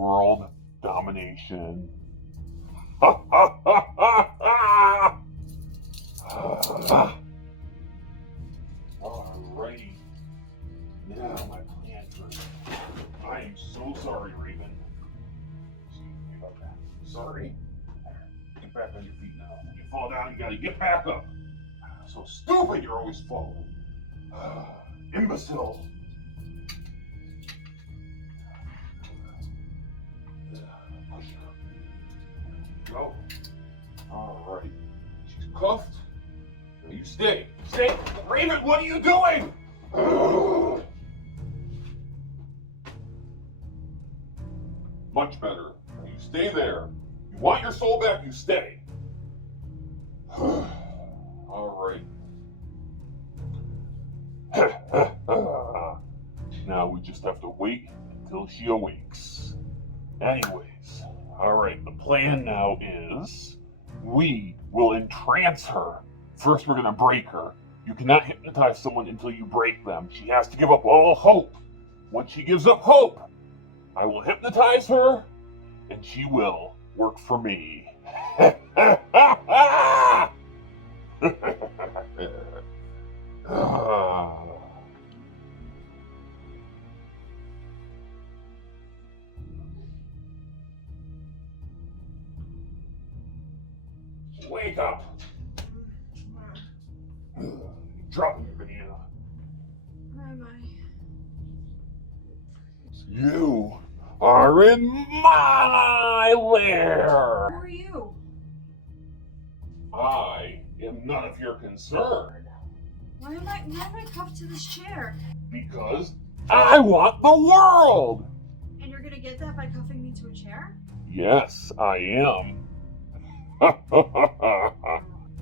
world domination. Ha ha ha ha ha! Alrighty. Now my plan for... I am so sorry, Raven. Excuse me about that. Sorry. Get back on your feet now. When you fall down, you gotta get back up. So stupid, you're always falling. Imbecile. Push her. Go. Alright. She's cuffed. Now you stay. Stay. Raven, what are you doing? Much better. Now you stay there. You want your soul back, you stay. Alright. Now we just have to wait until she awakes. Anyways, alright, the plan now is we will entrance her. First, we're gonna break her. You cannot hypnotize someone until you break them. She has to give up all hope. Once she gives up hope, I will hypnotize her, and she will work for me. Wake up! Drop your banana. Where am I? You are in my lair! Who are you? I am none of your concern. Why am I cuffed to this chair? Because I want the world! And you're gonna get that by cuffing me to a chair? Yes, I am.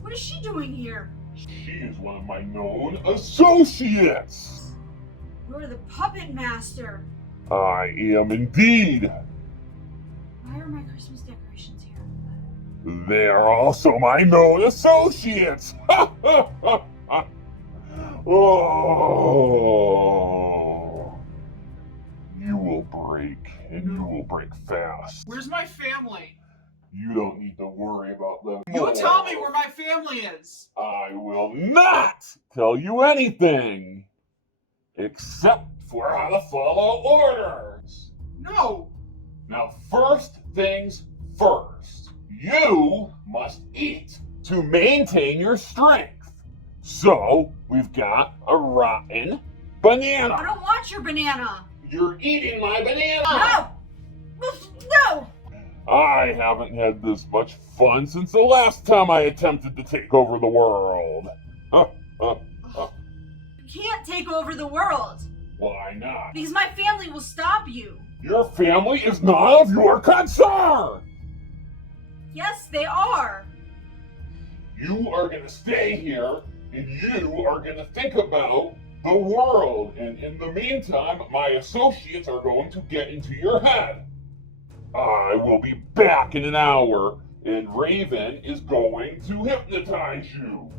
What is she doing here? She is one of my known associates. You're the puppet master. I am indeed. Why are my Christmas decorations here? They are also my known associates. Oh. You will break, and you will break fast. Where's my family? You don't need to worry about them. You tell me where my family is. I will not tell you anything, except for how to follow orders. No. Now, first things first, you must eat to maintain your strength. So, we've got a rotten banana. I don't want your banana. You're eating my banana. No! No! I haven't had this much fun since the last time I attempted to take over the world. You can't take over the world. Why not? Because my family will stop you. Your family is none of your concern! Yes, they are. You are gonna stay here, and you are gonna think about the world, and in the meantime, my associates are going to get into your head. I will be back in an hour, and Raven is going to hypnotize you.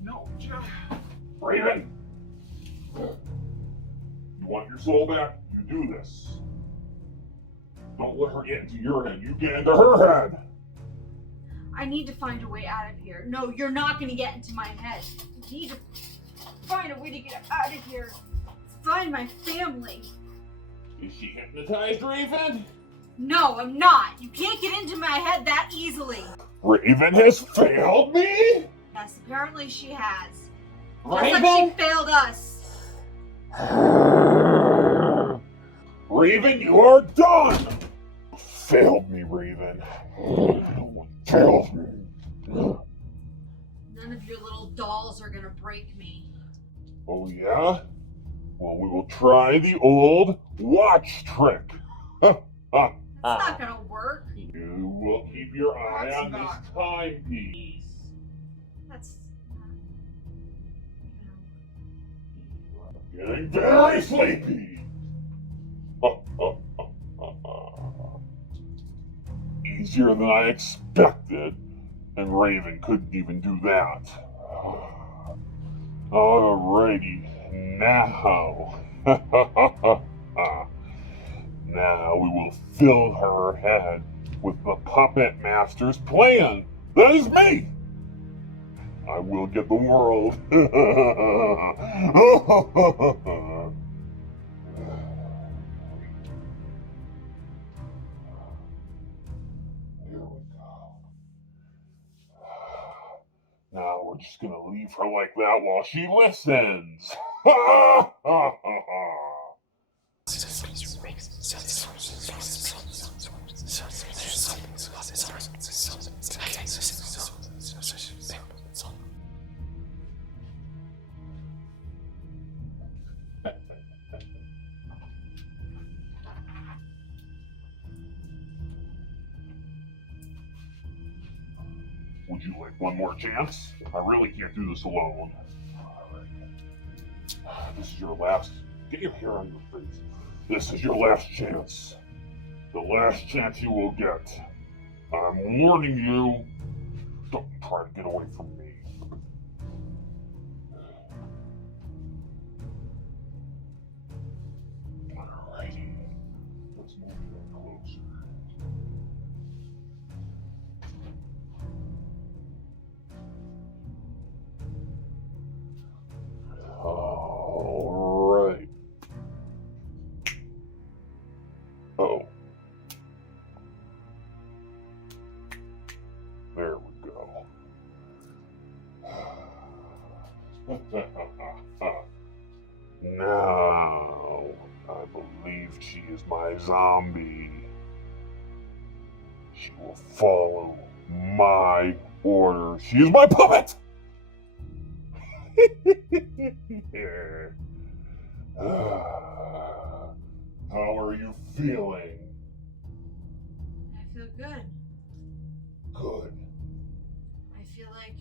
No, Jeff. Raven! You want your soul back? You do this. Don't let her get into your head. You get into her head. I need to find a way out of here. No, you're not going to get into my head. I need to find a way to get out of here. Find my family. Is she hypnotized, Raven? No, I'm not. You can't get into my head that easily. Raven has failed me? Yes, apparently she has. Just Raven? like she failed us. Raven, you are done! Failed me, Raven. Failed me. None of your little dolls are going to break me. Oh, yeah? Well, we will try the old watch trick. That's not going to work. You will keep your eye That's on not. this timepiece. That's not... Getting very sleepy. Easier than I expected, and Raven couldn't even do that. Alrighty, now. Now we will fill her head with the puppet master's plan. That is me! I will get the world. Here we go. Now we're just gonna leave her like that while she listens. Would you like one more chance? I really can't do this alone. Alright. This is your last. Get your hair on your face. This is your last chance. The last chance you will get. I'm warning you. Don't try to get away from me. Alrighty. Let's move a little closer. All right. Oh. There we go. Now, I believe she is my zombie. She will follow my orders. She is my puppet! How are you feeling? I feel good. Good. I feel like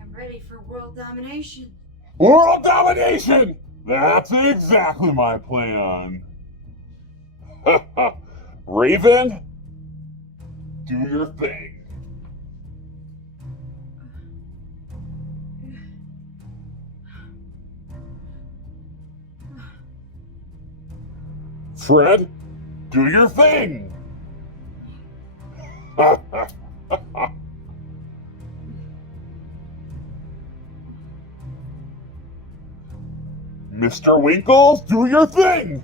I'm ready for world domination. World domination! That's exactly my plan. Raven, do your thing. Fred, do your thing. Mr. Winkles, do your thing.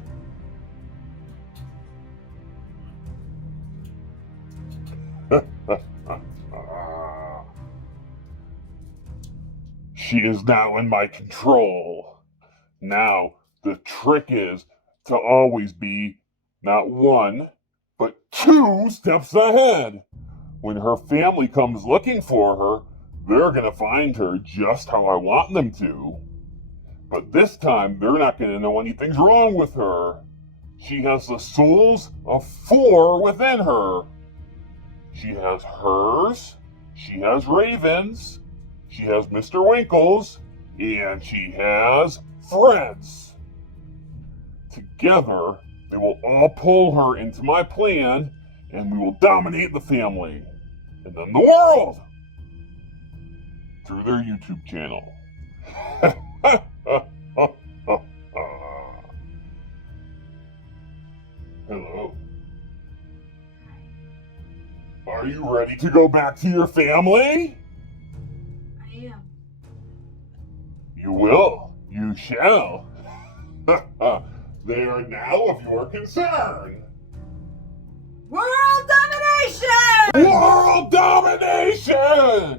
She is now in my control. Now, the trick is to always be not one, but 2 steps ahead. When her family comes looking for her, they're going to find her just how I want them to. But this time, they're not going to know anything's wrong with her. She has the souls of 4 within her. She has hers, she has Raven's, she has Mr. Winkle's, and she has Fred's. Together, they will all pull her into my plan, and we will dominate the family, and then the world, through their YouTube channel. Hello. Are you ready to go back to your family? I am. You will. You shall. They are now of your concern. World domination! World domination!